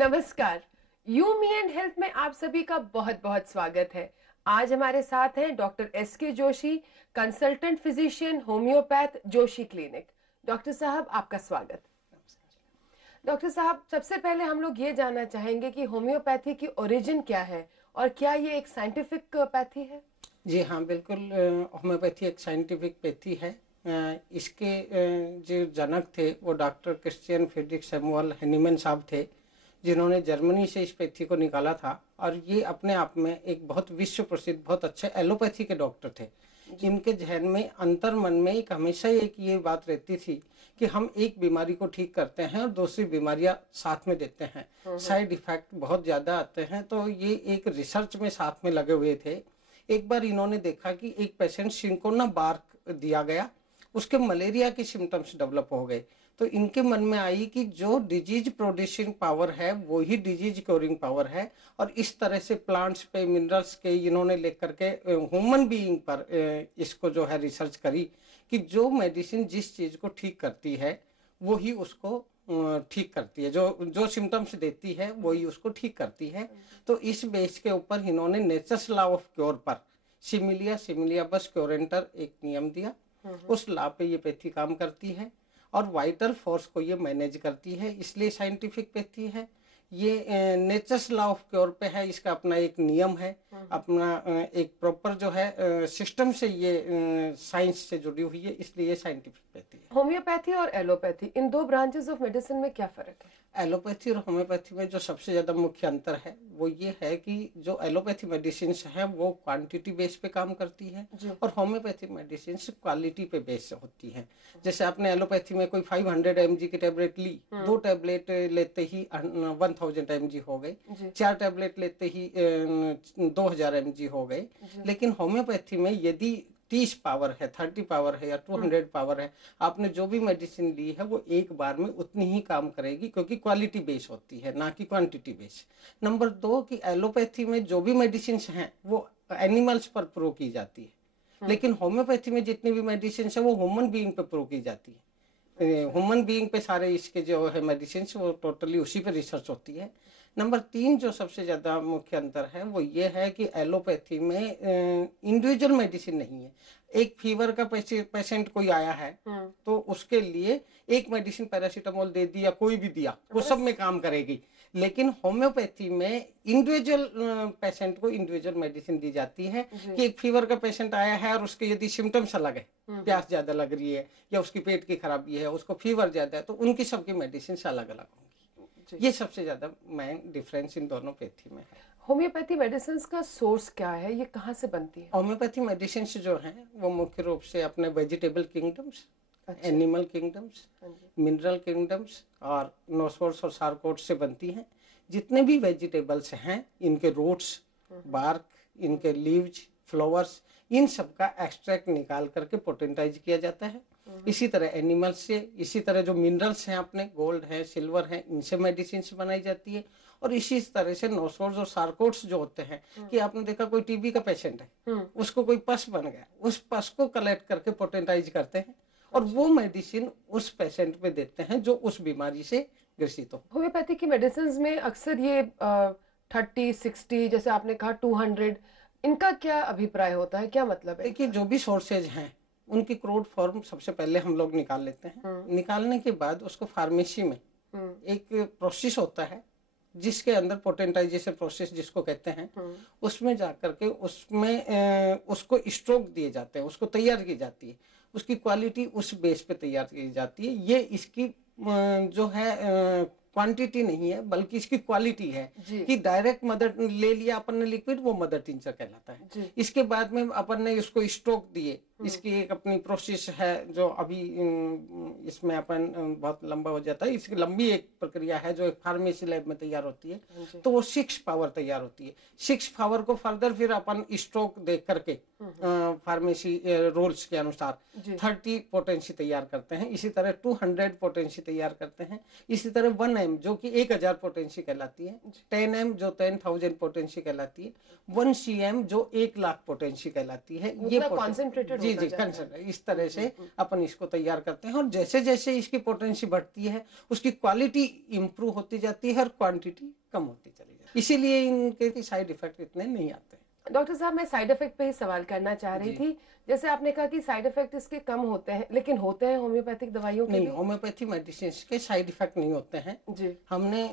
नमस्कार। You me and health में आप सभी का बहुत बहुत स्वागत है। आज हमारे साथ हैं doctor S K. Joshi, consultant physician, homeopath, Joshi clinic. Doctor साहब, आपका स्वागत। डॉक्टर साहब, सबसे पहले हम लोग ये जानना चाहेंगे कि होम्योपैथी की ओरिजिन क्या है और क्या ये एक साइंटिफिक पैथी है? जी हाँ, बिल्कुल। होम्योपैथी एक साइंटिफिक पैथी है। इसके जो जनक थे वो doctor Christian Friedrich Samuel Hahnemann साहब थे, जिन्होंने जर्मनी से इस पैथी को निकाला था। और ये अपने आप में एक बहुत विश्व प्रसिद्ध, बहुत अच्छे एलोपैथी के डॉक्टर थे। इनके जहन में, अंतर मन में एक हमेशा एक ये बात रहती थी कि हम एक बीमारी को ठीक करते हैं और दूसरी बीमारियां साथ में देते हैं, साइड इफेक्ट बहुत ज्यादा आते हैं। तो ये एक रिसर्च में साथ में लगे हुए थे। एक बार इन्होंने देखा कि एक पेशेंट सिंकोना बार्क दिया गया, उसके मलेरिया की सिम्टम्स डेवलप हो गए। तो इनके मन में आई कि जो डिजीज प्रोड्यूसिंग पावर है वो ही डिजीज क्योरिंग पावर है। और इस तरह से प्लांट्स पे, मिनरल्स के इन्होंने लेकर के ह्यूमन बीइंग पर इसको जो है रिसर्च करी कि जो मेडिसिन जिस चीज को ठीक करती है वो ही उसको ठीक करती है, जो जो सिम्टम्स देती है वही उसको ठीक करती है। तो इस बेस के ऊपर इन्होंने नेचर्स लॉ ऑफ क्योर पर सिमिलिया सिमिलिया बस क्योरेंटर एक नियम दिया। उस लॉ पे ये पैथी काम करती है और वाइटल फोर्स को ये मैनेज करती है, इसलिए साइंटिफिक पैथी है। ये नेचर्स लॉ ऑफ क्योर पे है, इसका अपना एक नियम है, अपना एक प्रॉपर जो है सिस्टम से ये साइंस से जुड़ी हुई है, इसलिए ये साइंटिफिक पैथी है। होम्योपैथी और एलोपैथी, इन दो ब्रांचेस ऑफ मेडिसिन में क्या फर्क है? एलोपैथी और होम्योपैथी में जो सबसे ज्यादा मुख्य अंतर है वो ये है कि जो एलोपैथी मेडिसिन है वो क्वांटिटी बेस पे काम करती है और होम्योपैथी मेडिसिन क्वालिटी पे बेस होती है। जैसे आपने एलोपैथी में कोई 500 mg की टेबलेट ली, 2 टैबलेट लेते ही 1000 mg हो गए, 4 टैबलेट लेते ही 2000 mg हो गए। लेकिन होम्योपैथी में यदि 30 पावर है, 30 पावर है या 200 पावर है, आपने जो भी मेडिसिन ली है वो एक बार में उतनी ही काम करेगी, क्योंकि क्वालिटी बेस होती है ना कि क्वांटिटी बेस। नंबर 2 कि एलोपैथी में जो भी मेडिसिन हैं वो एनिमल्स पर प्रूव की जाती है, लेकिन होम्योपैथी में जितनी भी मेडिसिन है वो ह्यूमन बीइंग पे प्रूव की जाती है। ह्यूमन बीइंग पे सारे इसके जो है मेडिसिन वो टोटली उसी पे रिसर्च होती है। नंबर 3 जो सबसे ज्यादा मुख्य अंतर है वो ये है कि एलोपैथी में इंडिविजुअल मेडिसिन नहीं है। एक फीवर का पेशेंट कोई आया है तो उसके लिए एक मेडिसिन पैरासीटामोल दे दिया, कोई भी दिया, वो सब में काम करेगी। लेकिन होम्योपैथी में इंडिविजुअल पेशेंट को इंडिविजुअल मेडिसिन दी जाती है कि एक फीवर का पेशेंट आया है और उसके यदि सिम्टम्स अलग है, प्यास ज्यादा लग रही है या उसकी पेट की खराबी है, उसको फीवर ज्यादा है, तो उनकी सबकी मेडिसिन अलग अलग होंगी। ये सबसे ज्यादा मेन डिफरेंस इन दोनों पैथी में है। होम्योपैथी मेडिसिन का सोर्स क्या है, ये कहाँ से बनती है? होम्योपैथी मेडिसिन जो हैं वो मुख्य रूप से अपने vegetable kingdoms, animal kingdoms, mineral kingdoms और नोसोर्स और सारकोट्स से बनती हैं। जितने भी वेजिटेबल्स हैं, इनके रूट्स, बार्क, इनके लीव्स, फ्लावर्स, इन सब का एक्सट्रैक्ट निकाल करके पोटेंटाइज किया जाता है। इसी तरह एनिमल्स से, इसी तरह जो मिनरल्स हैं अपने, गोल्ड है, सिल्वर है, इनसे मेडिसिन बनाई जाती है। और इसी तरह से नोसोर्स और सारकोट्स जो होते हैं, कि आपने देखा कोई टीबी का पेशेंट है, उसको कोई पस बन गया, उस पस को कलेक्ट करके पोटेंटाइज करते हैं और वो मेडिसिन उस पेशेंट पे देते हैं जो उस बीमारी से ग्रसित हो। होम्योपैथी की मेडिसिन में अक्सर ये 30-60, जैसे आपने कहा 200, इनका क्या अभिप्राय होता है, क्या मतलब है? देखिए, जो भी सोर्सेज हैं उनकी क्रूड फॉर्म सबसे पहले हम लोग निकाल लेते हैं। निकालने के बाद उसको फार्मेसी में एक प्रोसेस होता है जिसके अंदर पोटेंटाइजेशन प्रोसेस जिसको कहते हैं, उसमें जाकर के उसमें उसको स्ट्रोक दिए जाते हैं, उसको तैयार की जाती है, उसकी क्वालिटी उस बेस पे तैयार की जाती है। ये इसकी जो है क्वांटिटी नहीं है बल्कि इसकी क्वालिटी है कि डायरेक्ट मदर ले लिया अपन ने लिक्विड, वो मदर टिंचर कहलाता है। इसके बाद में अपन ने इसको स्ट्रोक दिए, इसकी एक अपनी प्रोसेस है जो अभी इसमें अपन बहुत लंबा हो जाता है। इसकी लंबी एक प्रक्रिया है जो एक फार्मेसी लैब में तैयार होती है। तो वो 6 पावर तैयार होती है। 6 पावर को फर्दर फिर अपन स्ट्रोक देख करके फार्मेसी रूल्स के अनुसार 30 पोटेंसी तैयार करते हैं। इसी तरह 200 पोटेंसी तैयार करते हैं। इसी तरह 1M जो कि 1000 पोटेंसी कहलाती है, 10M जो 10,000 पोटेंसी कहलाती है, 1 CM जो 1 लाख पोटेंसी कहलाती है। ये कॉन्सेंट्रेटेड जी जी कंसल्ट इस तरह से अपन इसको तैयार करते हैं, और जैसे जैसे इसकी पोटेंसी बढ़ती है उसकी क्वालिटी इंप्रूव होती जाती है और क्वांटिटी कम होती चली जाती है, इसीलिए इनके साइड इफेक्ट इतने नहीं आते। डॉक्टर साहब, मैं साइड इफेक्ट पे ही सवाल करना चाह रही थी। जैसे आपने कहा कि साइड इफेक्ट इसके कम होते हैं, लेकिन होते हैं होम्योपैथिक दवाइयों के नहीं, भी? होम्योपैथी मेडिसिन के साइड इफेक्ट नहीं होते हैं जी। हमने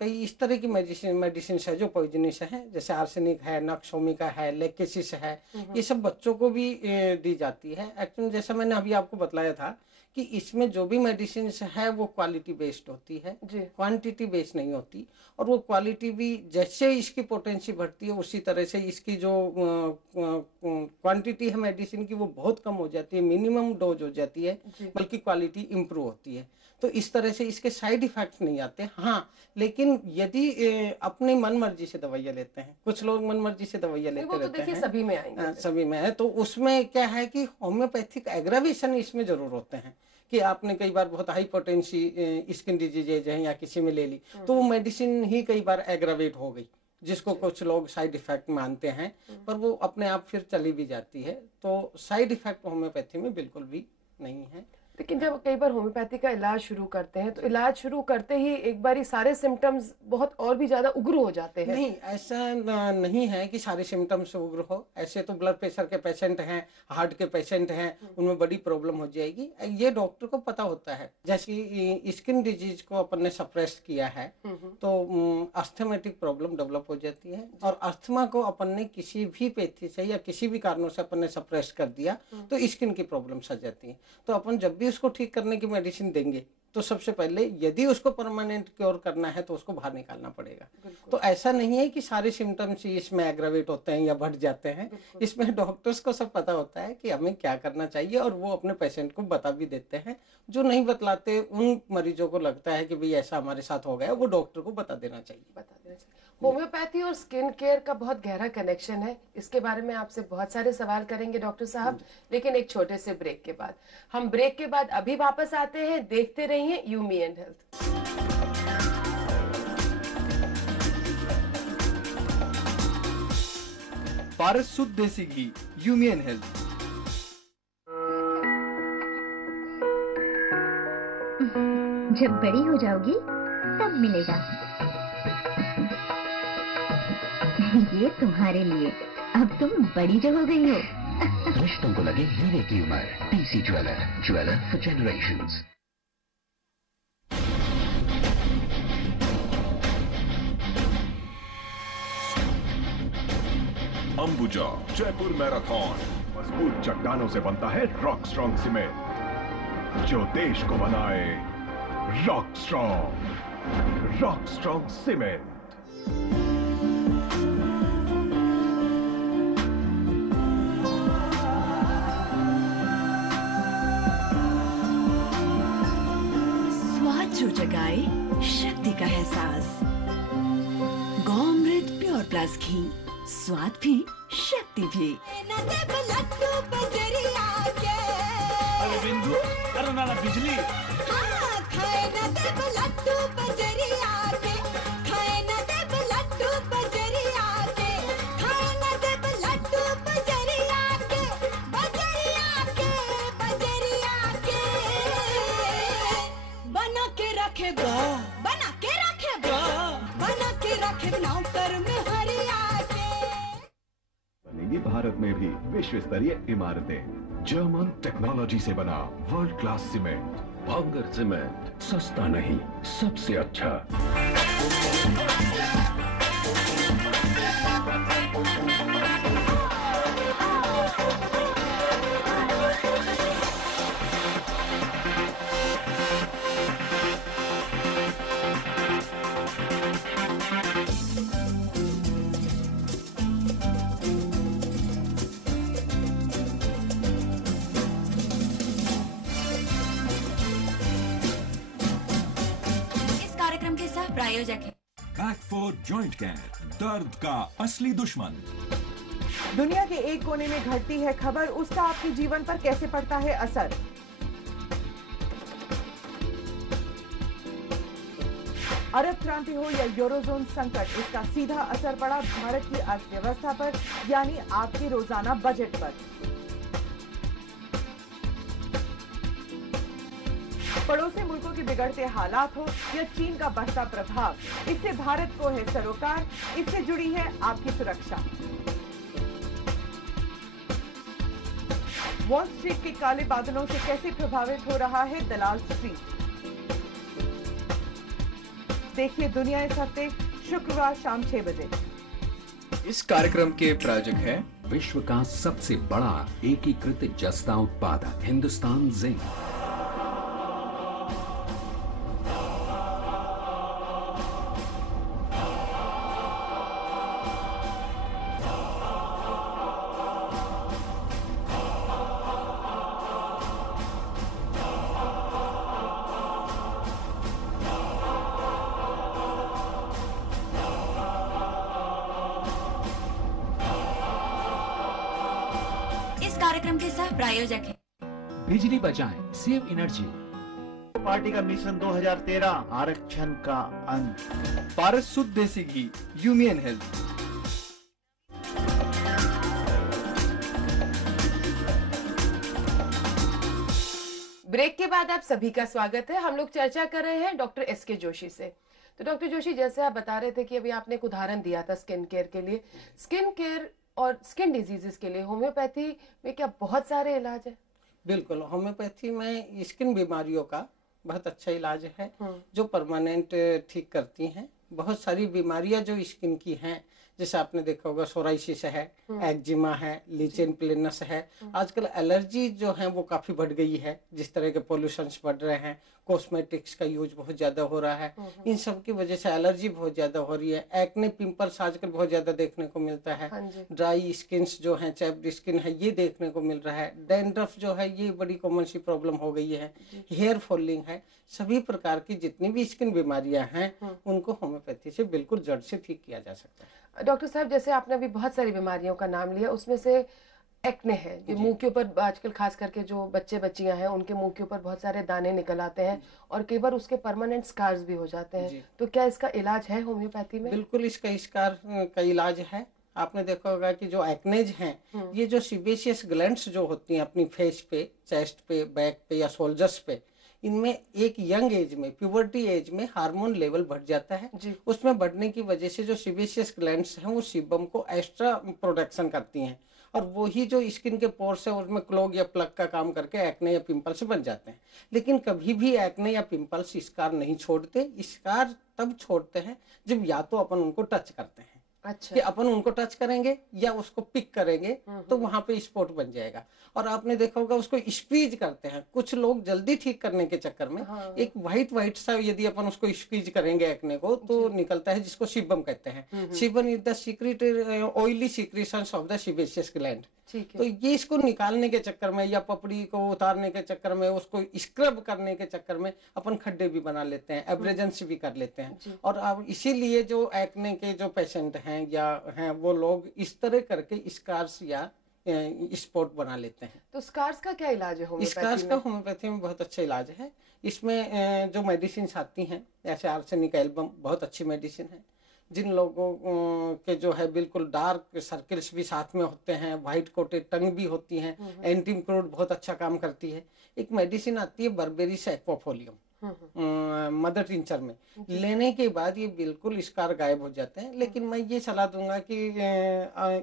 कई इस तरह की मेडिसिन है जो पॉइजनस है, जैसे आर्सेनिक है, नक्सोमिका है, लेकेसिस है, ये सब बच्चों को भी दी जाती है। एक्चुअली जैसा मैंने अभी आपको बतलाया था कि इसमें जो भी मेडिसिन है वो क्वालिटी बेस्ड होती है, क्वांटिटी बेस्ड नहीं होती, और वो क्वालिटी भी जैसे इसकी पोटेंसी बढ़ती है उसी तरह से इसकी जो क्वांटिटी है मेडिसिन की वो बहुत कम हो जाती है, मिनिमम डोज हो जाती है, बल्कि क्वालिटी इंप्रूव होती है। तो इस तरह से इसके साइड इफेक्ट नहीं आते। हाँ, लेकिन यदि अपनी मन मर्जी से दवाइयाँ लेते हैं, कुछ लोग मन मर्जी से दवाइयाँ लेते रहते हैं, सभी में आएंगे, सभी में है, तो उसमें क्या है कि होम्योपैथिक एग्रावेशन इसमें जरूर होते हैं कि आपने कई बार बहुत हाई पोटेंसी स्किन डिजीजेज है या किसी में ले ली, तो वो मेडिसिन ही कई बार एग्रावेट हो गई, जिसको कुछ लोग साइड इफेक्ट मानते हैं, पर वो अपने आप फिर चली भी जाती है। तो साइड इफेक्ट होम्योपैथी में बिल्कुल भी नहीं है। लेकिन जब कई बार होम्योपैथी का इलाज शुरू करते हैं तो इलाज शुरू करते ही एक बार सारे सिम्टम्स बहुत और भी ज्यादा उग्र हो जाते हैं। नहीं, ऐसा नहीं है कि सारे सिम्टम्स उग्र हो। ऐसे तो ब्लड प्रेशर के पेशेंट हैं, हार्ट के पेशेंट हैं, उनमें बड़ी प्रॉब्लम हो जाएगी, ये डॉक्टर को पता होता है। जैसे स्किन डिजीज को अपन ने सप्रेस किया है तो अस्थमेटिक प्रॉब्लम डेवलप हो जाती है, और अस्थमा को अपन ने किसी भी पैथी से या किसी भी कारणों से अपन ने सप्रेस कर दिया तो स्किन की प्रॉब्लम्स आ जाती है। तो अपन जब भी उसको ठीक करने की मेडिसिन देंगे तो सबसे पहले यदि उसको परमानेंट क्योर करना है तो उसको बाहर निकालना पड़ेगा। तो ऐसा नहीं है कि सारे सिम्टम्स इसमें एग्रावेट होते हैं या बढ़ जाते हैं, इसमें डॉक्टर्स को सब पता होता है कि हमें क्या करना चाहिए, और वो अपने पेशेंट को बता भी देते हैं। जो नहीं बतलाते उन मरीजों को लगता है कि भाई ऐसा हमारे साथ हो गया, वो डॉक्टर को बता देना चाहिए। होम्योपैथी और स्किन केयर का बहुत गहरा कनेक्शन है, इसके बारे में आपसे बहुत सारे सवाल करेंगे डॉक्टर साहब, लेकिन एक छोटे से ब्रेक के बाद। हम ब्रेक के बाद अभी वापस आते हैं, देखते रहिए यू मी एंड हेल्थ। पारस शुद्ध देसी घी, यू मी एंड हेल्थ। जब बड़ी हो जाओगी तब मिलेगा ये तुम्हारे लिए, अब तुम बड़ी जो हो गई हो। रिश्तों को लगे हीरे की उम्र, TC jeweller, jeweller for generations. Ambuja Jaipur marathon मजबूत चट्टानों से बनता है रॉक स्ट्रॉन्ग सीमेंट, जो देश को बनाए रॉक स्ट्रॉन्ग सीमेंट। जो जगाए शक्ति का एहसास, गौमृत प्योर प्लस घी, स्वाद भी शक्ति भी। अरे बिंदु, अरे नाना बिजली। बनेगी भारत में भी विश्व स्तरीय इमारतें। जर्मन टेक्नोलॉजी से बना वर्ल्ड क्लास सीमेंट। भांगर सीमेंट, सस्ता नहीं, सबसे अच्छा। प्रायोजक है बैकफोर्ड जॉइंट केयर, दर्द का असली दुश्मन। दुनिया के एक कोने में घटती है खबर, उसका आपके जीवन पर कैसे पड़ता है असर। अरब क्रांति हो या यूरोजोन संकट, इसका सीधा असर पड़ा भारत की अर्थव्यवस्था पर, यानी आपके रोजाना बजट पर। पड़ोसी मुल्कों के बिगड़ते हालात हो या चीन का बढ़ता प्रभाव, इससे भारत को है सरोकार, इससे जुड़ी है आपकी सुरक्षा। वॉल स्ट्रीट के काले बादलों से कैसे प्रभावित हो रहा है दलाल स्ट्रीट? देखिए दुनिया इस हफ्ते शुक्रवार शाम 6 बजे। इस कार्यक्रम के प्रायोजक हैं विश्व का सबसे बड़ा एकीकृत जस्ता उत्पादक हिंदुस्तान जिंक। कार्यक्रम के सह प्रायोजक है बिजली बचाएं, सेव एनर्जी। पार्टी का मिशन 2013 आरक्षण का अंत। पारस शुद्ध देसी घी, ह्यूमियन हेल्थ। ब्रेक के बाद आप सभी का स्वागत है। हम लोग चर्चा कर रहे हैं डॉक्टर एसके जोशी से। तो डॉक्टर जोशी, जैसे आप बता रहे थे कि अभी आपने एक उदाहरण दिया था स्किन केयर के लिए, स्किन केयर और स्किन डिजीजेस के लिए होम्योपैथी में क्या बहुत सारे इलाज है? बिल्कुल, होम्योपैथी में स्किन बीमारियों का बहुत अच्छा इलाज है जो परमानेंट ठीक करती हैं। बहुत सारी बीमारियां जो स्किन की हैं, जैसे आपने देखा होगा सोराइसिस है, एक्जिमा है, लीचेन प्लेनस है। आजकल एलर्जी जो है वो काफी बढ़ गई है, जिस तरह के पोल्यूशंस बढ़ रहे हैं, कॉस्मेटिक्स का यूज बहुत ज्यादा हो रहा है, इन सब की वजह से एलर्जी बहुत ज्यादा हो रही है। एक्ने, पिंपल्स आजकल बहुत ज्यादा देखने को मिलता है। ड्राई स्किन जो है, चैप्ड स्किन है, ये देखने को मिल रहा है। डैंड्रफ जो है ये बड़ी कॉमन सी प्रॉब्लम हो गई है। हेयर फॉलिंग है। सभी प्रकार की जितनी भी स्किन बीमारियां हैं उनको होम्योपैथी से बिल्कुल जड़ से ठीक किया जा सकता है। डॉक्टर साहब, जैसे आपने अभी बहुत सारी बीमारियों का नाम लिया, उसमें से एक्ने है, जो मुंह के ऊपर आजकल खास करके जो बच्चे बच्चियां हैं उनके मुंह के ऊपर बहुत सारे दाने निकल आते हैं और कई बार उसके परमानेंट स्कार्स भी हो जाते हैं। तो क्या इसका इलाज है होम्योपैथी में? बिल्कुल, इसका स्कार का इलाज है। आपने देखा होगा कि जो एक्नेज हैं, ये जो सीबेशियस ग्लैंड्स जो होती हैं अपनी फेस पे, चेस्ट पे, बैक पे या शोल्डर्स पे, इनमें एक यंग एज में, प्यूबर्टी एज में हार्मोन लेवल बढ़ जाता है। उसमें बढ़ने की वजह से जो सीबेशियस ग्लैंड्स हैं वो सीबम को एक्स्ट्रा प्रोडक्शन करती हैं और वही जो स्किन के पोर्स है उसमें क्लॉग या प्लग का काम करके एक्ने या पिंपल्स बन जाते हैं। लेकिन कभी भी एक्ने या पिंपल्स स्कार नहीं छोड़ते। स्कार तब छोड़ते हैं जब या तो अपन उनको टच करते हैं, कि अपन उनको टच करेंगे या उसको पिक करेंगे तो वहां पे स्पॉट बन जाएगा। और आपने देखा होगा उसको स्क्वीज करते हैं। कुछ लोग जल्दी ठीक करने के चक्कर में एक व्हाइट सा यदि अपन उसको स्क्वीज करेंगे एक्ने को तो निकलता है, जिसको सीबम कहते हैं। Sebum is the secret oily secretions of the sebaceous gland. तो ये इसको निकालने के चक्कर में या पपड़ी को उतारने के चक्कर में, उसको स्क्रब करने के चक्कर में अपन खड्डे भी बना लेते हैं, एब्रेजेंस भी कर लेते हैं। और अब इसीलिए जो एक्ने के जो पेशेंट हैं या हैं वो लोग इस तरह करके स्कार्स या स्पॉट बना लेते हैं। तो स्कार्स का क्या इलाज है होम्योपैथी स्कार्स में? का होम्योपैथी में बहुत अच्छा इलाज है। इसमें जो मेडिसिन आती हैं, जैसे आर्सेनिक एल्बम बहुत अच्छी मेडिसिन है। जिन लोगों के जो है बिल्कुल डार्क सर्किल्स भी साथ में होते हैं, व्हाइट कोटेड टंग भी होती हैं, एंटीम्क्रोड बहुत अच्छा काम करती है। एक मेडिसिन आती है बर्बेरिस एक्वाफोलियम, मदर टिंचर में लेने के बाद ये बिल्कुल स्कार गायब हो जाते हैं। लेकिन मैं ये सलाह दूंगा कि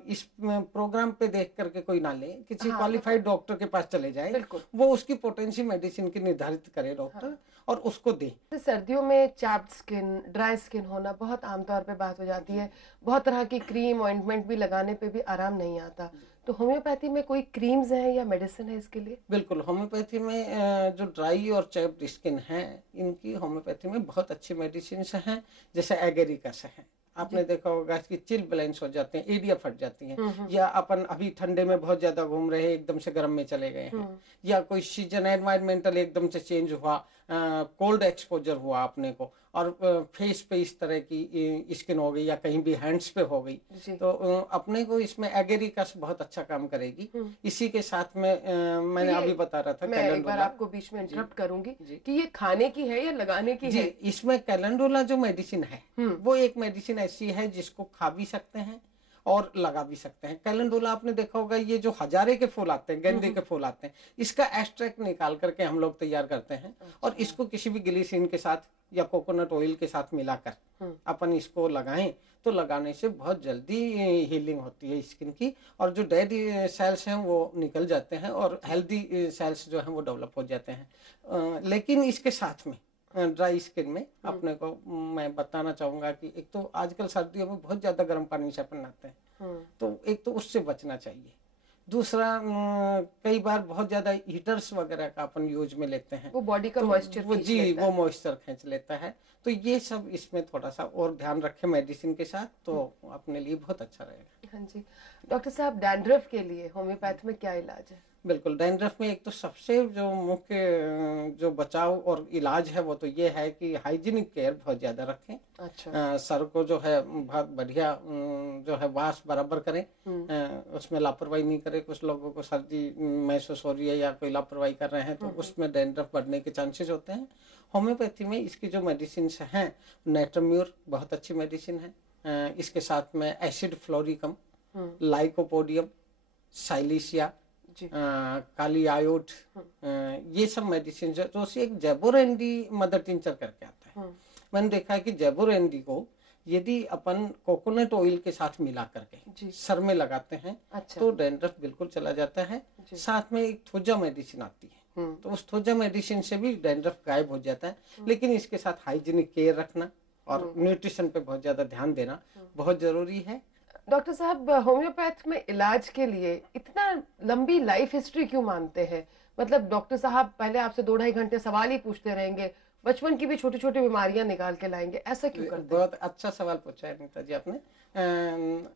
इस प्रोग्राम पे देख करके कोई ना ले, किसी क्वालिफाइड डॉक्टर के पास चले जाए, वो उसकी पोटेंशियल मेडिसिन की निर्धारित करे डॉक्टर और उसको दे। सर्दियों में चैप्ड स्किन, ड्राई स्किन होना बहुत आमतौर पे बात हो जाती है। बहुत तरह की क्रीम, ऑइंटमेंट भी लगाने पे भी आराम नहीं आता। तो होम्योपैथी में कोई क्रीम्स हैं या मेडिसिन है इसके लिए? बिल्कुल, होम्योपैथी में जो ड्राई और चैप्ड स्किन है, इनकी होम्योपैथी में बहुत अच्छी मेडिसिन हैं। जैसे एगेरिकस है, आपने देखा होगा कि चिल बैलेंस हो जाते हैं, एडिया फट जाती हैं, या अपन अभी ठंडे में बहुत ज्यादा घूम रहे हैं, एकदम से गर्म में चले गए हैं, या कोई सीजन एनवायरमेंटल एकदम से चेंज हुआ, कोल्ड एक्सपोजर हुआ अपने को और फेस पे इस तरह की स्किन हो गई या कहीं भी हैंड्स पे हो गई, तो अपने को इसमें एगेरिकस बहुत अच्छा काम करेगी। इसी के साथ में मैंने अभी बता रहा था, मैं एक बार आपको बीच में इंटरप्ट करूंगी कि ये खाने की है या लगाने की है? इसमें कैलेंडुला जो मेडिसिन है वो एक मेडिसिन ऐसी है जिसको खा भी सकते हैं और लगा भी सकते हैं। कैलेंडुला आपने देखा होगा, ये जो हजारे के फूल आते हैं, गेंदे के फूल आते हैं, इसका एक्सट्रैक्ट निकाल करके हम लोग तैयार करते हैं और इसको किसी भी ग्लिसरीन के साथ या कोकोनट ऑयल के साथ मिलाकर अपन इसको लगाएं तो लगाने से बहुत जल्दी हीलिंग होती है स्किन की, और जो डेड सेल्स हैं वो निकल जाते हैं और हेल्दी सेल्स जो हैं वो डेवलप हो जाते हैं। लेकिन इसके साथ में ड्राई स्किन में अपने को मैं बताना चाहूंगा कि एक तो आजकल सर्दियों में बहुत ज्यादा गर्म पानी से अपन नहाते हैं, तो एक तो उससे बचना चाहिए। दूसरा, कई बार बहुत ज्यादा हीटर्स वगैरह का अपन यूज में लेते हैं, वो बॉडी का मॉइस्चर वो मॉइस्चर खींच लेता है। तो ये सब इसमें थोड़ा सा और ध्यान रखें मेडिसिन के साथ, तो अपने लिए बहुत अच्छा रहेगा। हाँ जी डॉक्टर साहब, डैंड्रफ के लिए होम्योपैथ में क्या इलाज है? बिल्कुल, डैंड्रफ में एक तो सबसे जो मुख्य जो बचाव और इलाज है वो तो ये है कि हाइजीनिक केयर बहुत ज्यादा रखें। अच्छा। सर को जो है बहुत बढ़िया जो है वाश बराबर करें, उसमें लापरवाही नहीं करें। कुछ लोगों को सर्दी महसूस हो रही है या कोई लापरवाही कर रहे हैं तो उसमें डैंड्रफ बढ़ने के चांसेस होते हैं। होम्योपैथी में इसकी जो मेडिसिन हैं, नेट्रम्यूर बहुत अच्छी मेडिसिन है, इसके साथ में एसिड फ्लोरिकम, लाइकोपोडियम, साइलिसिया, काली आयोड, ये सब मेडिसिन जो एक जैबोरेंडी मदर टिंचर करके आता है। मैंने देखा है कि जैबोरेंडी को यदि अपन कोकोनट ऑयल के साथ मिला करके सर में लगाते हैं तो डैंड्रफ बिल्कुल चला जाता है। साथ में एक थोजा मेडिसिन आती है, तो उस थोजा मेडिसिन से भी डैंड्रफ गायब हो जाता है। लेकिन इसके साथ हाइजीनिक केयर रखना और न्यूट्रिशन पे बहुत ज्यादा ध्यान देना बहुत जरूरी है। डॉक्टर साहब, होम्योपैथ में इलाज के लिए इतना लंबी लाइफ हिस्ट्री क्यों मानते हैं? मतलब डॉक्टर साहब पहले आपसे 2-2.5 घंटे सवाल ही पूछते रहेंगे, बचपन की भी छोटी छोटी बीमारियां निकाल के लाएंगे, ऐसा क्यों करते हैं? बहुत अच्छा सवाल पूछा है नीता जी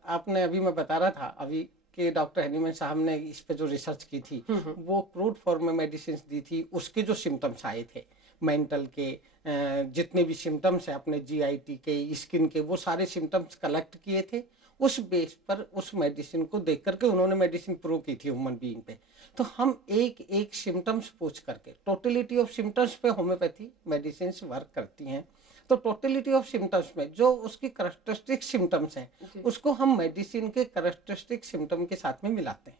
आपने अभी मैं बता रहा था अभी कि डॉक्टर हैनीमैन साहब ने इस पे जो रिसर्च की थी वो क्रूड फॉर्म में मेडिसिन दी थी। उसके जो सिम्टम्स आए थे मेंटल के, जितने भी सिम्टम्स है अपने GIT के, स्किन के, वो सारे सिम्टम्स कलेक्ट किए थे। उस बेस पर उस मेडिसिन को देख करके उन्होंने मेडिसिन प्रूव की थी ह्यूमन बीइंग पे। तो हम एक एक सिम्टम्स पूछ करके, टोटलिटी ऑफ सिम्टम्स पे होम्योपैथी मेडिसिन वर्क करती हैं। तो टोटलिटी ऑफ सिम्टम्स में जो उसकी कैरेक्टरिस्टिक सिम्टम्स हैं उसको हम मेडिसिन के कैरेक्टरिस्टिक सिम्टम के साथ में मिलाते हैं।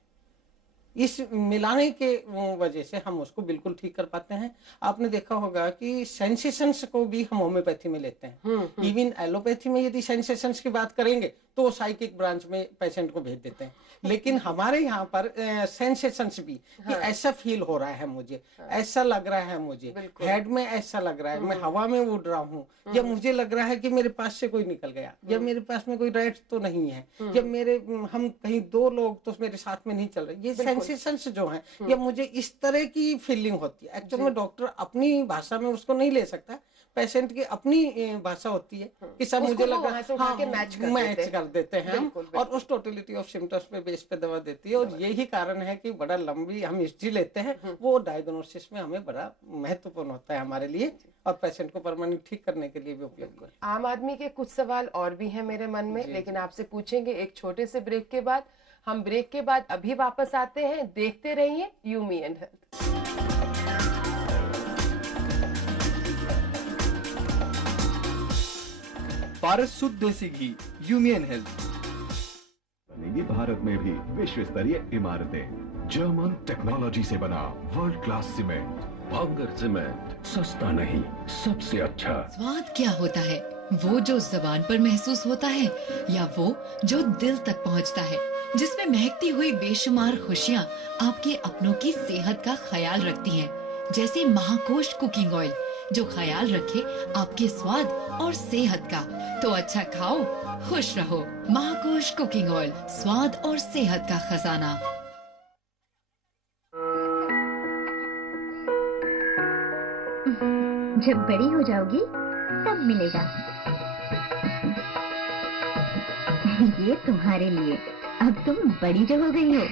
इस मिलाने के वजह से हम उसको बिल्कुल ठीक कर पाते हैं। आपने देखा होगा कि सेंसेशंस को भी हम होम्योपैथी में लेते हैं। इवन एलोपैथी में यदि सेंसेशंस की बात करेंगे तो साइकिक ब्रांच में पेशेंट को भेज देते हैं, लेकिन हमारे यहाँ पर सेंसेशंस भी कि ऐसा फील हो रहा है मुझे, ऐसा लग रहा है मुझे, हेड में ऐसा लग रहा है, मैं हवा में उड़ रहा हूँ, या मुझे लग रहा है कि मेरे पास से कोई निकल गया, या मेरे पास में कोई रैट तो नहीं है, या हम कहीं 2 लोग तो मेरे साथ में नहीं चल रहे। ये सेंसेशंस जो हैं, या मुझे इस तरह की फीलिंग होती है। एक्चुअल में डॉक्टर अपनी भाषा में उसको नहीं ले सकता, पेशेंट की अपनी भाषा होती है कि सब मुझे लग रहा है, मैच कर देते हैं हम, और उस टोटलिटी ऑफ सिम्टम्स पे बेस पे दवा देती है। और यही कारण है कि बड़ा लंबी हम हिस्ट्री लेते हैं, वो डायग्नोसिस में हमें बड़ा महत्वपूर्ण होता है हमारे लिए, और पेशेंट को परमानेंट ठीक करने के लिए भी उपयोगी है। आम आदमी के कुछ सवाल और भी हैं मेरे मन में, लेकिन आपसे पूछेंगे एक छोटे से ब्रेक के बाद। हम ब्रेक के बाद अभी वापस आते हैं, देखते रहिए यूमी एंड हेल्थ। पारस शुद्ध देसी घी, यूमियन हेल्थ। बनेगी भारत में भी विश्व स्तरीय इमारतें। जर्मन टेक्नोलॉजी से बना वर्ल्ड क्लास सीमेंट। भांगर सीमेंट, सस्ता नहीं, सबसे अच्छा। स्वाद क्या होता है? वो जो जबान पर महसूस होता है, या वो जो दिल तक पहुंचता है, जिसमें महकती हुई बेशुमार खुशियां आपके अपनों की सेहत का ख्याल रखती हैं, जैसे महाकोश कुकिंग ऑयल, जो ख्याल रखे आपके स्वाद और सेहत का। तो अच्छा खाओ, खुश रहो। महाकोश कुकिंग ऑयल, स्वाद और सेहत का खजाना। जब बड़ी हो जाओगी तब मिलेगा। ये तुम्हारे लिए, अब तुम बड़ी जो हो गई हो।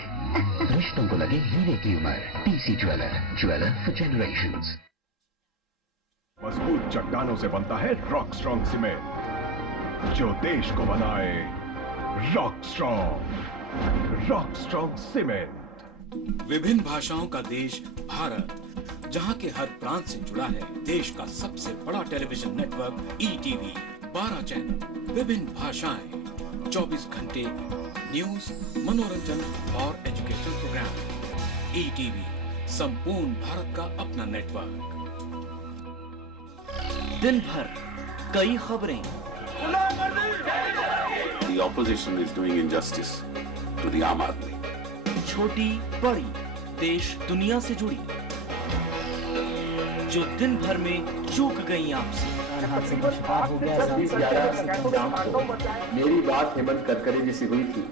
रिश्तों को लगे हीरे की उम्र। TC jeweller, jeweller for generations. मजबूत चट्टानों से बनता है रॉक स्ट्रॉन्ग सीमेंट, जो देश को बनाए रॉक स्ट्रॉन्ग सीमेंट। विभिन्न भाषाओं का देश भारत, जहां के हर प्रांत से जुड़ा है देश का सबसे बड़ा टेलीविजन नेटवर्क ETV। 12 चैनल, विभिन्न भाषाएं, 24 घंटे न्यूज, मनोरंजन और एजुकेशनल प्रोग्राम। ईटीवी, संपूर्ण भारत का अपना नेटवर्क। दिन भर कई खबरें। The opposition is doing injustice to the Aam Aadmi. छोटी बड़ी देश दुनिया से जुड़ी, जो दिन भर में चूक गई आपसे। मेरी बात हेमंत करकरे जी से हुई थी।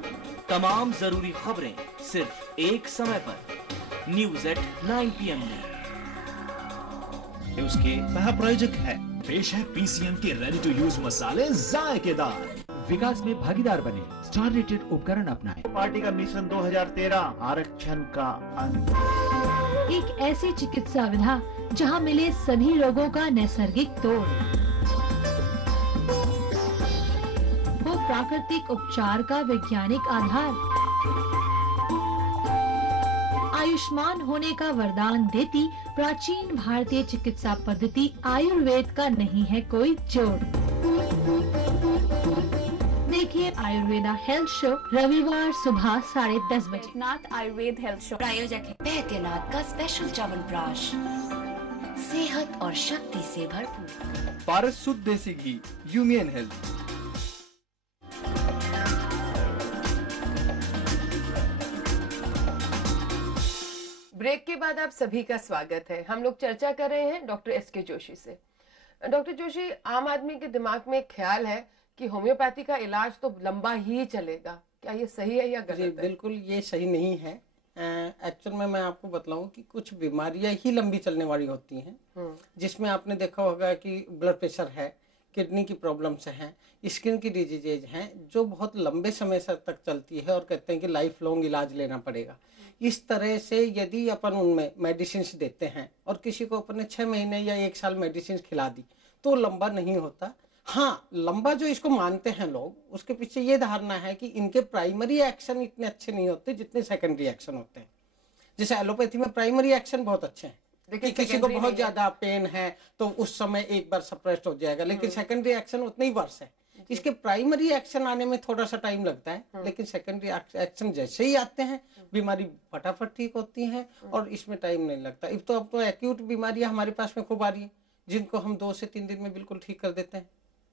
तमाम जरूरी खबरें सिर्फ एक समय पर न्यूज एट 9 PM में। न्यूज के सह प्रायोजक है। पेश है पीसीएम के रेडी टू यूज मसाले जायकेदार। विकास में भागीदार बने, स्टार रेटेड उपकरण अपनाएं। पार्टी का मिशन 2013 आरक्षण का अंत। एक ऐसी चिकित्सा विधा जहां मिले सभी रोगों का नैसर्गिक तोड़, वो प्राकृतिक उपचार का वैज्ञानिक आधार, आयुष्मान होने का वरदान देती प्राचीन भारतीय चिकित्सा पद्धति आयुर्वेद का नहीं है कोई जोड़। देखिए आयुर्वेदा हेल्थ शो रविवार सुबह 10:30 बजे। नाथ आयुर्वेद हेल्थ शो प्रायोजक है वैद्यनाथ का स्पेशल च्यवनप्राश, सेहत और शक्ति से भरपूर। पारस शुद्ध देसी घी, ह्यूमियन हेल्थ। ब्रेक के बाद आप सभी का स्वागत है। हम लोग चर्चा कर रहे हैं डॉक्टर एसके जोशी से। डॉक्टर जोशी, आम आदमी के दिमाग में एक ख्याल है कि होम्योपैथी का इलाज तो लंबा ही चलेगा, क्या ये सही है या गलत है? बिल्कुल ये सही नहीं है। एक्चुअल में मैं आपको बतलाऊं कि कुछ बीमारियां ही लंबी चलने वाली होती हैं, जिसमें आपने देखा होगा कि ब्लड प्रेशर है, किडनी की प्रॉब्लम्स हैं, स्किन की डिजीजेज हैं, जो बहुत लंबे समय तक चलती है और कहते हैं कि लाइफ लॉन्ग इलाज लेना पड़ेगा। इस तरह से यदि अपन उनमें मेडिसिन देते हैं और किसी को अपने 6 महीने या 1 साल मेडिसिन खिला दी तो लंबा नहीं होता। हाँ, लंबा जो इसको मानते हैं लोग, उसके पीछे ये धारणा है कि इनके प्राइमरी एक्शन इतने अच्छे नहीं होते जितने सेकेंडरी एक्शन होते हैं। जैसे एलोपैथी में प्राइमरी एक्शन बहुत अच्छे हैं कि किसी को बहुत ज्यादा पेन है तो उस समय एक बार सप्रेस्ड हो जाएगा, लेकिन सेकेंडरी एक्शन उतने ही वर्ष है। इसके प्राइमरी एक्शन आने में थोड़ा सा टाइम लगता है, लेकिन सेकेंडरी एक्शन जैसे ही आते हैं बीमारी फटाफट ठीक होती है और इसमें टाइम नहीं लगता। अब तो एक्यूट बीमारियां हमारे पास में खूब आ रही है, जिनको हम 2 से 3 दिन में बिल्कुल ठीक कर देते हैं।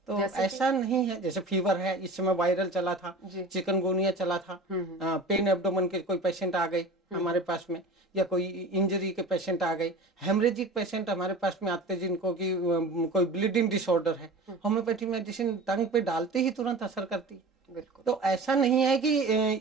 तो ऐसा नहीं है। जैसे फीवर है, इस समय वायरल चला था, चिकनगुनिया चला था, पेन एब्डोमेन के कोई पेशेंट आ गए हमारे पास में, या कोई इंजरी के पेशेंट आ गए, हेमरेजिक पेशेंट हमारे पास में आते हैं जिनको कि कोई ब्लीडिंग डिसऑर्डर है, होम्योपैथी मेडिसिन टंग पे डालते ही तुरंत असर करती है। तो ऐसा नहीं है कि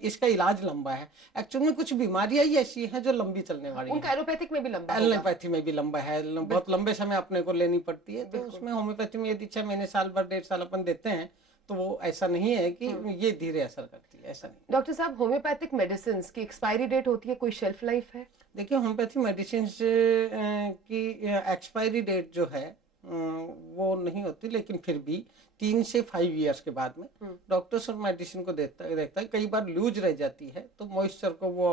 इसका इलाज लंबा है। एक्चुअली में कुछ बीमारियां ही ऐसी हैं जो लंबी चलने वाली हैं। एलोपैथिक में भी लंबा है, एलोपैथी में भी लंबा है, बहुत लंबे समय अपने को लेनी पड़ती है। तो उसमें होम्योपैथी में यदि 6 महीने, साल भर, 1.5 साल अपन देते हैं तो वो ऐसा नहीं है कि ये धीरे असर करती है, ऐसा नहीं। डॉक्टर साहब, होम्योपैथिक मेडिसिन की एक्सपायरी डेट होती है, कोई शेल्फ लाइफ है? देखिए, होम्योपैथिक मेडिसिन की एक्सपायरी डेट जो है वो नहीं होती, लेकिन फिर भी 3 से 5 इयर्स के बाद में डॉक्टर्स और मेडिसिन को देखता है। कई बार लूज रह जाती है तो मॉइस्चर को वो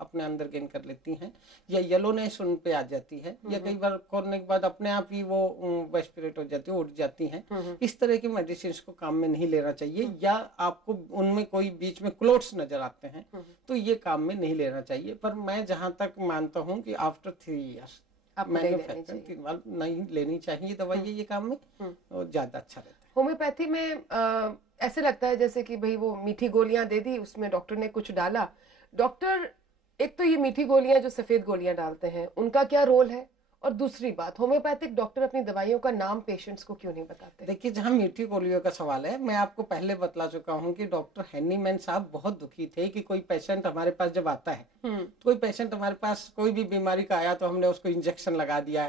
अपने अंदर गेन कर लेती हैं, या येलोनेस उन पे आ जाती है, या कई बार खोलने के बाद अपने आप ही वो वेस्पिरेट हो जाती है, उड़ जाती हैं। इस तरह की मेडिसिन को काम में नहीं लेना चाहिए, या आपको उनमें कोई बीच में क्लोट्स नजर आते हैं तो ये काम में नहीं लेना चाहिए। पर मैं जहाँ तक मानता हूँ कि आफ्टर 3 इयर्स मैन्युफैक्चर 3 बार नहीं लेनी चाहिए दवाई ये काम में, और ज्यादा अच्छा रहता है। होम्योपैथी में ऐसे लगता है जैसे कि भाई वो मीठी गोलियां दे दी, उसमें डॉक्टर ने कुछ डाला। डॉक्टर, एक तो ये मीठी गोलियां जो सफेद गोलियां डालते हैं, उनका क्या रोल है? और दूसरी बात, होम्योपैथिक डॉक्टर अपनी दवाइयों का नाम पेशेंट्स को क्यों नहीं बताते? देखिए, जहाँ मीठी गोलियों का सवाल है, मैं आपको पहले बतला चुका हूँ कि डॉक्टर हैनीमैन साहब बहुत दुखी थे कि कोई पेशेंट हमारे पास जब आता है, तो कोई पेशेंट हमारे पास कोई भी बीमारी का आया तो हमने उसको इंजेक्शन लगा दिया,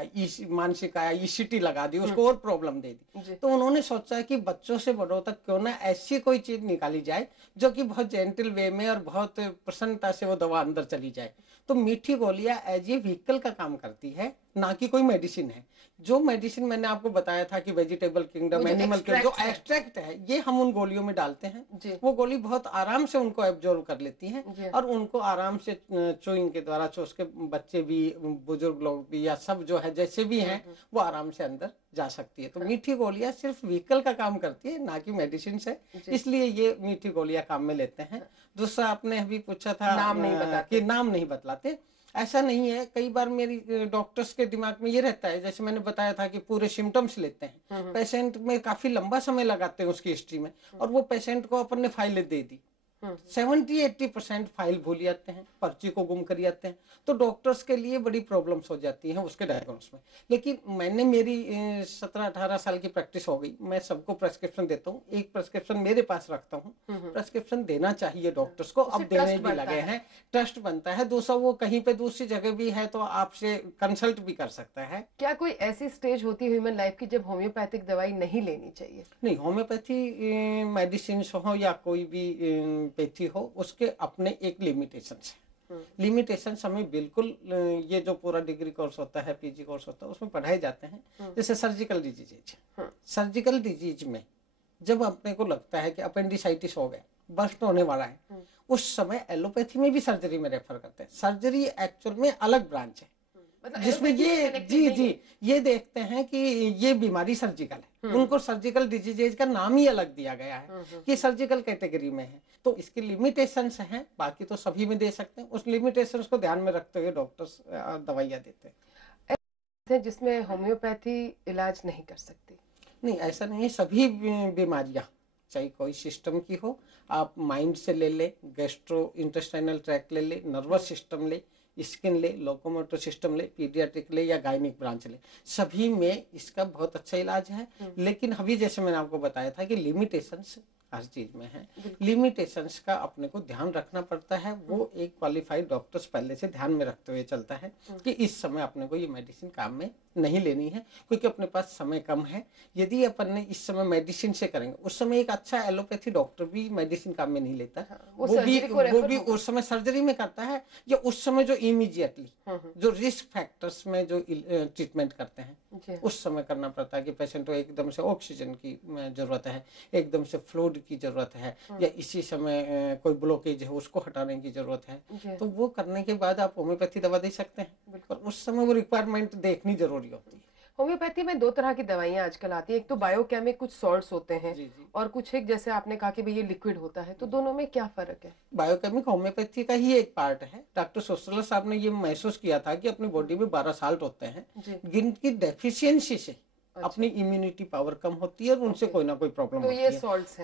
मानसिक आया ECT लगा दी, उसको और प्रॉब्लम दे दी। तो उन्होंने सोचा कि बच्चों से बड़ों तक क्यों ना ऐसी कोई चीज निकाली जाए जो कि बहुत जेंटल वे में और बहुत प्रसन्नता से वो दवा अंदर चली जाए। तो मीठी गोलियां एज ए व्हीकल का काम करती है, ना कि कोई मेडिसिन है। जो मेडिसिन मैंने आपको बताया था कि वेजिटेबल किंगडम, एनिमल किंगडम, जो एक्सट्रैक्ट है, ये हम उन गोलियों में डालते हैं। वो गोली बहुत आराम से उनको एब्जॉर्व कर लेती हैं और उनको आराम से चोइंग के द्वारा, उसके बच्चे भी, बुजुर्ग लोग भी, या सब जो है जैसे भी हैं, वो आराम से अंदर जा सकती है। तो मीठी गोलियां सिर्फ व्हीकल का काम करती है, ना कि मेडिसिन से, इसलिए ये मीठी गोलियां काम में लेते हैं। दूसरा आपने अभी पूछा था कि नाम नहीं बतलाते। ऐसा नहीं है, कई बार मेरी डॉक्टर्स के दिमाग में ये रहता है, जैसे मैंने बताया था कि पूरे सिम्टम्स लेते हैं, पेशेंट में काफी लंबा समय लगाते हैं उसकी हिस्ट्री में, और वो पेशेंट को अपन ने फाइलें दे दी, 70-80% फाइल भूल जाते हैं, पर्ची को गुम कर जाते हैं, तो डॉक्टर्स के लिए बड़ी प्रॉब्लम्स हो जाती हैं उसके डायग्नोस में। लेकिन मैंने, मेरी 17-18 साल की प्रैक्टिस हो गई, मैं सबको प्रेस्क्रिप्शन देता हूँ, एक प्रेस्क्रिप्शन मेरे पास रखता हूँ। प्रेस्क्रिप्शन देना चाहिए डॉक्टर्स को, अब देने भी लगे हैं, ट्रस्ट बनता है। दूसरा, वो कहीं पे दूसरी जगह भी है तो आपसे कंसल्ट भी कर सकता है। क्या कोई ऐसी स्टेज होती है ह्यूमन लाइफ की जब होम्योपैथिक दवाई नहीं लेनी चाहिए? नहीं, होम्योपैथी मेडिसिन हो या कोई भी पैथी हो, उसके अपने एक लिमिटेशंस है। लिमिटेशंस हमें बिल्कुल, ये जो पूरा डिग्री कोर्स होता है, पीजी कोर्स होता है, उसमें पढ़ाए जाते हैं। जैसे सर्जिकल डिजीज, सर्जिकल डिजीज में जब अपने को लगता है कि अपेंडिसाइटिस हो गया, बस्ट होने वाला है, उस समय एलोपैथी में भी सर्जरी में रेफर करते हैं। सर्जरी एक्चुअल में अलग ब्रांच है, जिसमें ये देखते हैं कि ये बीमारी सर्जिकल है। उनको सर्जिकल डिजीजेज का नाम ही अलग दिया गया है कि सर्जिकल कैटेगरी में है। तो इसकी लिमिटेशंस हैं, बाकी तो सभी में दे सकते हैं। उस लिमिटेशंस को ध्यान में रखते हुए डॉक्टर्स दवाइयाँ देते हैं। जिसमें होम्योपैथी इलाज नहीं कर सकती? नहीं, ऐसा नहीं है। सभी बीमारियाँ, चाहे कोई सिस्टम की हो, आप माइंड से ले ले, गैस्ट्रो इंटेस्टाइनल ट्रैक्ट ले ले, नर्वस सिस्टम ले, स्किन ले, लोकोमोटर सिस्टम ले, पीडियाट्रिक ले या गायनिक ब्रांच ले, सभी में इसका बहुत अच्छा इलाज है। लेकिन अभी जैसे मैंने आपको बताया था कि लिमिटेशंस हर चीज में है। लिमिटेशंस का अपने को ध्यान रखना पड़ता है। वो एक क्वालिफाइड डॉक्टर्स पहले से ध्यान में रखते हुए चलता है कि इस समय अपने को ये मेडिसिन काम में नहीं लेनी है, क्योंकि अपने पास समय कम है। यदि अपन ने इस समय मेडिसिन से करेंगे, उस समय एक अच्छा एलोपैथी डॉक्टर भी मेडिसिन काम में नहीं लेता, वो भी उस समय सर्जरी में करता है, या उस समय जो इमीडिएटली जो रिस्क फैक्टर्स में जो ट्रीटमेंट करते हैं, उस समय करना पड़ता है कि पेशेंट को एकदम से ऑक्सीजन की जरूरत है, एकदम से फ्लूइड की जरूरत है, या इसी समय कोई ब्लॉकेज है उसको हटाने की जरूरत है। तो वो करने के बाद आप होम्योपैथी दवा दे सकते हैं, पर उस समय वो रिक्वायरमेंट देखनी जरूरी होती है। होम्योपैथी में दो तरह की दवाइयां आजकल आती है, एक तो बायोकेमिक कुछ सॉल्ट्स होते हैं, और कुछ एक जैसे आपने कहा कि भाई ये लिक्विड होता है, तो दोनों में क्या फर्क है? बायोकेमिक होम्योपैथी का ही एक पार्ट है। डॉक्टर सोस्टरर साहब ने ये महसूस किया था कि अपनी बॉडी में 12 साल्ट होते हैं, जिनकी डेफिशिएंसी से अपनी इम्यूनिटी पावर कम होती है और उनसे कोई ना कोई प्रॉब्लम होती है।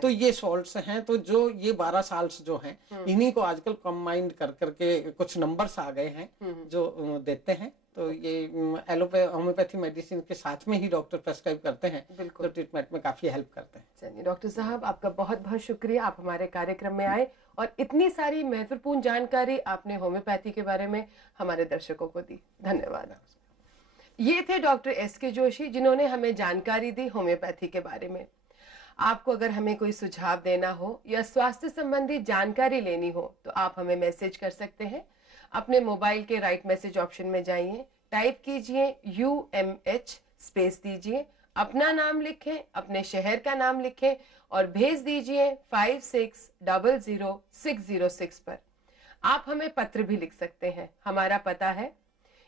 तो ये सॉल्ट्स हैं, तो जो ये 12 साल्ट्स जो हैं, इन्हीं को आजकल कंबाइंड कर करके कुछ नंबर्स आ गए हैं जो देते हैं। तो ये होम्योपैथी मेडिसिन के साथ में ही डॉक्टर प्रेस्क्राइब करते हैं, तो ट्रीटमेंट में काफी हेल्प करते हैं। चलिए डॉक्टर साहब, आपका बहुत बहुत शुक्रिया, आप हमारे कार्यक्रम में आए और इतनी सारी महत्वपूर्ण जानकारी आपने होम्योपैथी के बारे में हमारे दर्शकों को दी। धन्यवाद। ये थे डॉक्टर एसके जोशी, जिन्होंने हमें जानकारी दी होम्योपैथी के बारे में। आपको अगर हमें कोई सुझाव देना हो या स्वास्थ्य संबंधी जानकारी लेनी हो, तो आप हमें मैसेज कर सकते हैं। अपने मोबाइल के राइट मैसेज ऑप्शन में जाइए, टाइप कीजिए UMH, स्पेस दीजिए, अपना नाम लिखें, अपने शहर का नाम लिखें और भेज दीजिए 56000606 पर। आप हमें पत्र भी लिख सकते हैं। हमारा पता है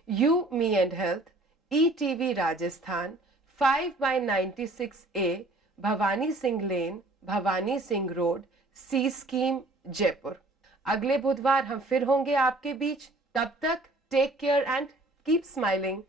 You, Me and Health, ETV Rajasthan, 5/96A, Bhawani Singh lane, Bhawani Singh road, C scheme, Jaipur. अगले बुधवार हम फिर होंगे आपके बीच। तब तक take care and keep smiling.